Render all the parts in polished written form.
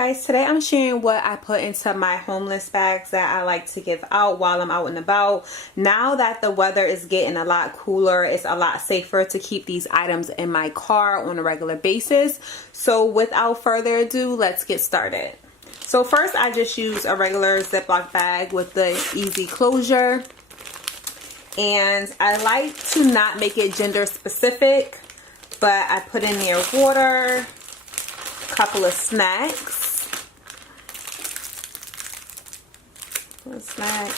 Guys, today I'm sharing what I put into my homeless bags that I like to give out while I'm out and about. Now that the weather is getting a lot cooler, it's a lot safer to keep these items in my car on a regular basis. So without further ado, let's get started. So first, I just use a regular Ziploc bag with the easy closure. And I like to not make it gender specific, but I put in there water, a couple of snacks, inside,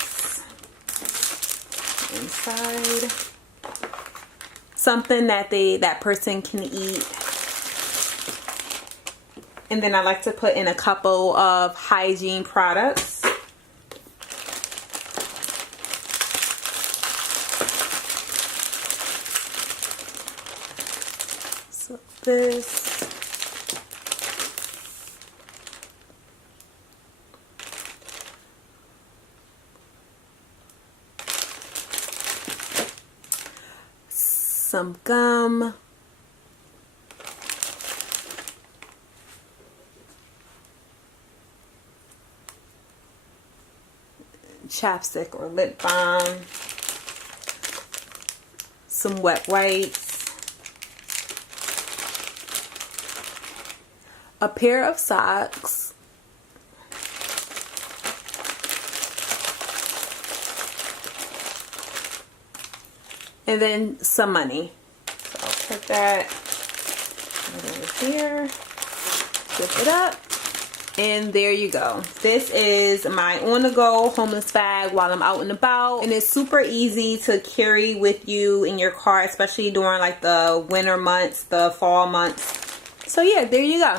something that that person can eat, and then I like to put in a couple of hygiene products. So this, some gum, chapstick or lip balm, some wet wipes, a pair of socks, and then some money. So I'll put that right over here, zip it up, and there you go. This is my on-the-go homeless bag while I'm out and about, and it's super easy to carry with you in your car, especially during like the winter months, the fall months. So yeah, there you go.